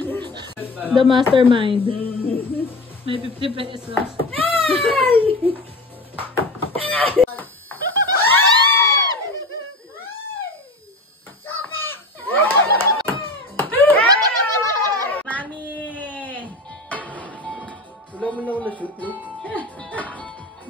The mastermind. May 50 pesos. Wala mo na ako na-shoot, no?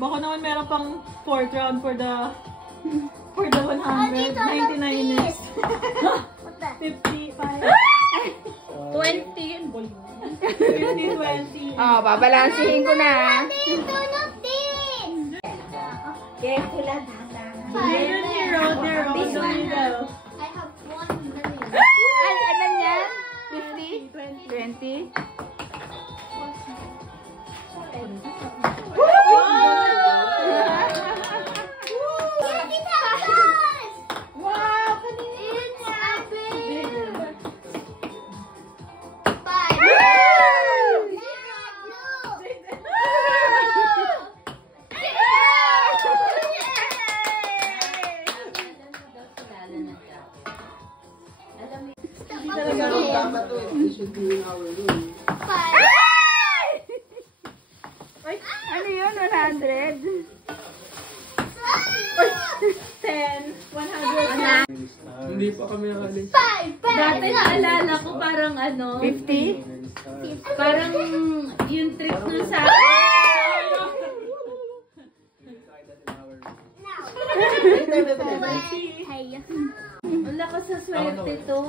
Baka naman meron pang 4th round for the 100. 99 is 55. 20 yun, boy. 50, 20. Oh, babalansihin ko na. Careful lang. Zero, zero, zero. This So, one. zero. I have 1 million. Ay, ano yan? 50? 20? Wow! It's happening! 5. Dapat to, it should be in our room. 5. Ano yun? 100? 10, 100. Hindi pa kami nakalis. 5. Dati naalala ko parang ano, 50? parang yung trip nun sa ang lakas sa swerte to.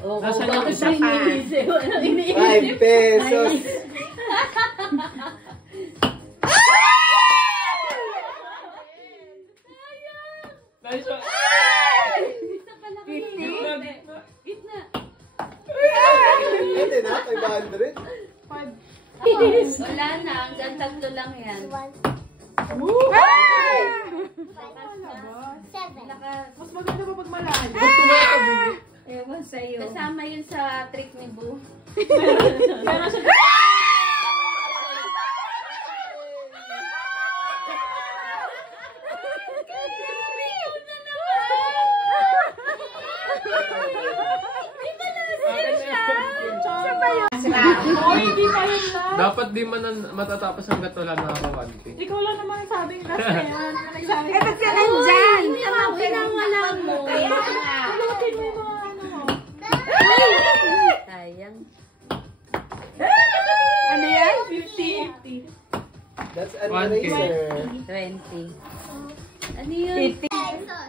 Oh, Nasaan yung bakit isa ba iniisip? 5 pesos! Nice one! Isa pala kayo. 50? Gitna. Hindi na, 500. Wala na, hanggang 3 lang yan. 7. Mas maganda pa pag malayo. Ewan sa'yo. Kasama yun sa trick ni Boo. Pero sa... Hindi pa yun lang. Dapat di man matatapos hanggat wala nakaka-1K. Ikaw lang naman ang sabing last na yan. Nagsabi Eh, ba't ka nandyan? Hindi naman pinangalan mo. Kaya nga. Pulutin mo yung mga ano mo. Sayang. Ano yan? 50. That's an 1K. eraser. 20. Ano yun? 50? Pesos.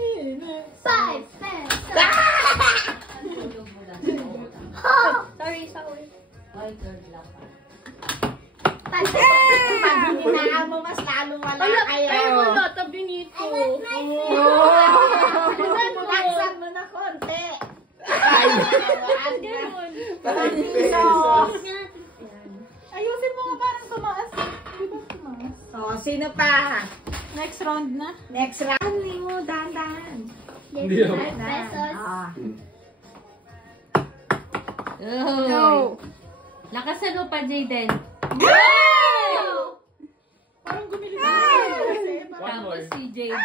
5 pesos. Sorry. Ay, third lang. Pag hinaan mo, mas lalo wala kayo. Ay, wala. Tabi nito. Laksan mo na konti. 5 pesos. Ayusin mo nga parang tumaas. Di ba tumaas? Oh, sino pa? Next round na. Next round. Ano mo? Dahan-dahan. Hindi ako. 5 pesos. Ah. Oh. No. Lakasan mo pa, Jayden. Parang gumili ka kasi. Tapos si Jayden.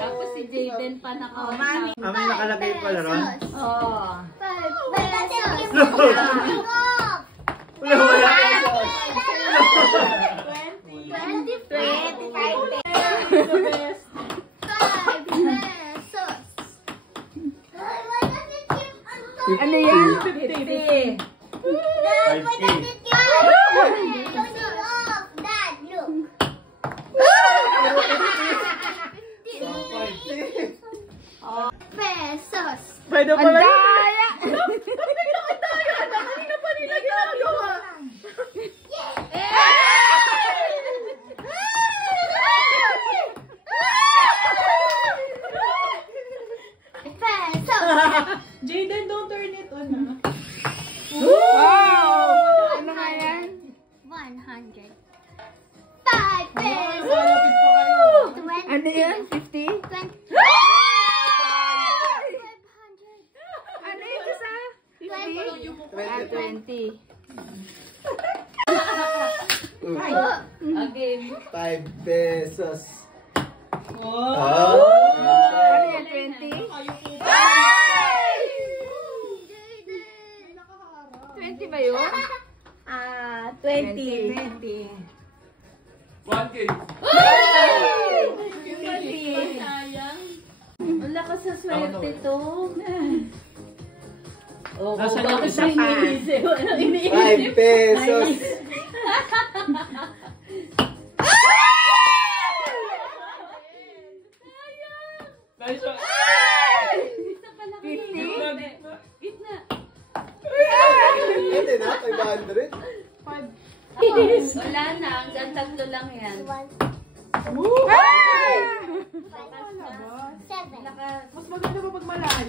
Tapos si Jayden pa nakawan. May nakalagay pala ron? Oo. 5 pesos. Wala. 25 The best. 5 pesos. Ano yan? 50. 5K. Pesos. Pwede Ang pala. daya! Kanina pa nila ginagawa. Pesos. Jayden, don't turn it on. Wow! Ano nga yan? 100. 5 pesos. Malapit pa kayo. 20. Ano yan? 50? 20. Ano yung isa? 50? 20. Again. 5 pesos. Oh. Oh. 20 ba yun? 20. 1K. Sayang. Wala ka sa swerte to. Oh, Nasaan yung isa? 5 pesos. Nice one. Isa pala kayo. Gitna. Hindi na, 500. 5. Wala na. Hanggang tatlo lang yan. Mas maganda pa pag malayo.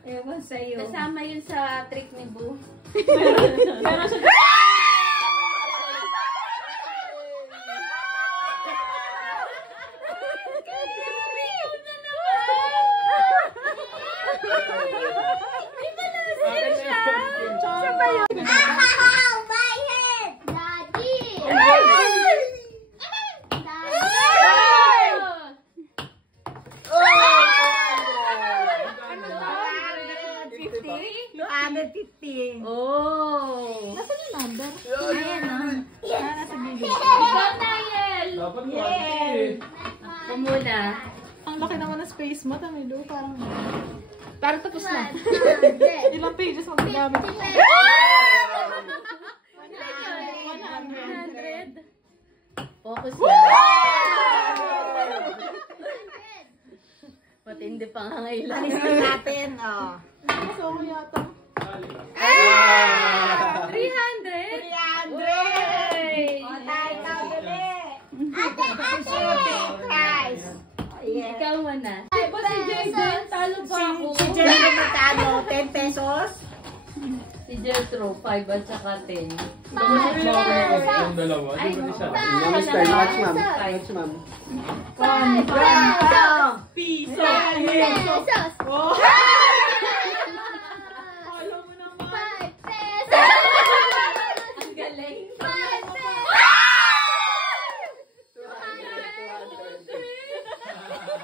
Ewan sa'yo. Kasama yun sa trick ni Boo. Pero siya... Oh! Nasaan yung number? Ayan o. Nasa gilid. Ikaw, Nayel! Dapat 1K. Ako muna. Ang laki naman ng space mo, Tamilu. Parang... Parang tapos na. Ilang pages magagamit mo? 100. Focus lang. Matindi pa nga ngayon. Alisin natin, oh. Mas ako yata. 300? 300! O, tayo na ulit. Price. Ikaw muna. Ay, ba si Jaden? Talo pa ako. Si Jerry magkano? 10 pesos? Si Jethro, 5 at saka 10. Yung dalawa. Ay, Di ba isa? Ma'am, spell. Watch, ma'am. Watch, ma'am. Piso! Pesos! Oh! Alam mo naman. 5 pesos! Ang galing. 5 pesos!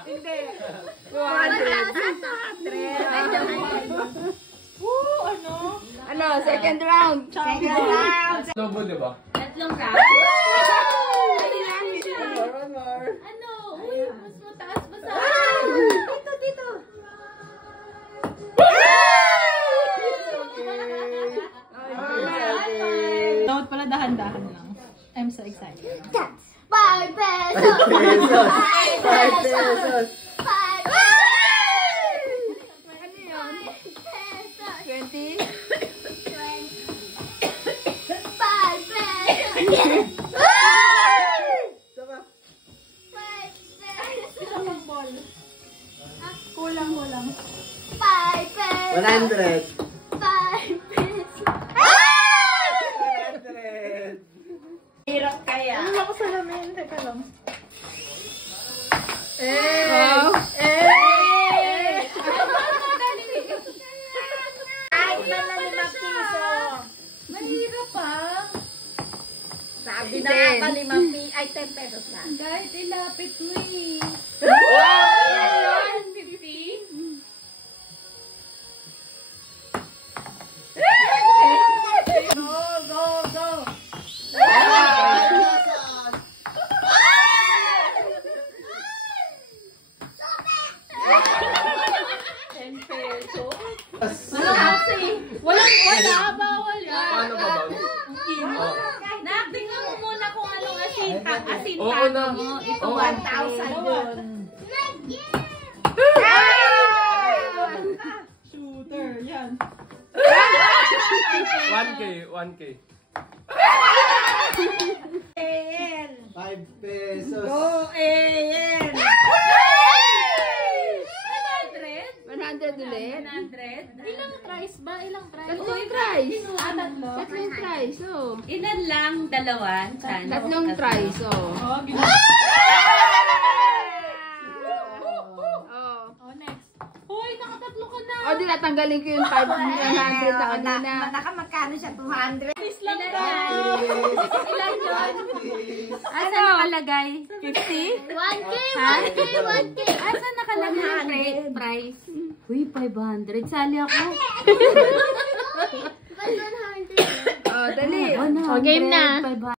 Hindi. 200. Woo! Ano? Ano? Second round. Second round. Lobo, di ba? Tatlong round. One more. Ano? Uy, mas mataas ba sa Dito, dito. Dapat pala dahan-dahan lang. I'm so excited. 5 pesos! 5 pesos. 5 pesos. 5 Ano yun? pesos! 20? 5 pesos! Saka. 5 pesos! Kulang. 5 pesos! 100. 5 pesos! 100. Hirap kaya. Ano ako sa lamin? Teka lang. Oh. Ay, na lang 5 piso. Mahirap pa. Sabi na ka 5 piso. Ay, 10 pesos na. Kahit ilapit mo eh. 150? Go. 10 pesos? Wala. Wala, bawal yan. Paano ba ba? Tingnan mo muna kung anong asin Oo na. mo. Ito Oo. 1,000 yun. Shooter. Yan. 1K. 1K. 5 pesos. Go, Ayan. 100 ulit. 100? Ilang tries ba? Ilang tries? Tatlong tries. Tatlo. Tatlong tries, oh. Ilan lang? Dalawan? Chance? Tatlong tries, oh. Oh, ginawa. Oh. Oh, next. Hoy, nakatatlo ka na. O, di natanggalin ko yung 500 na kanina. Magkano siya? 200? Ilan yan? Ilan yun? Asa nakalagay? 50? 1K! Ha? 1K! 1K! Asa nakalagay yung price? Uy, 500. Sali ako. Ba't 100? Oh, dali. O, game na. 500.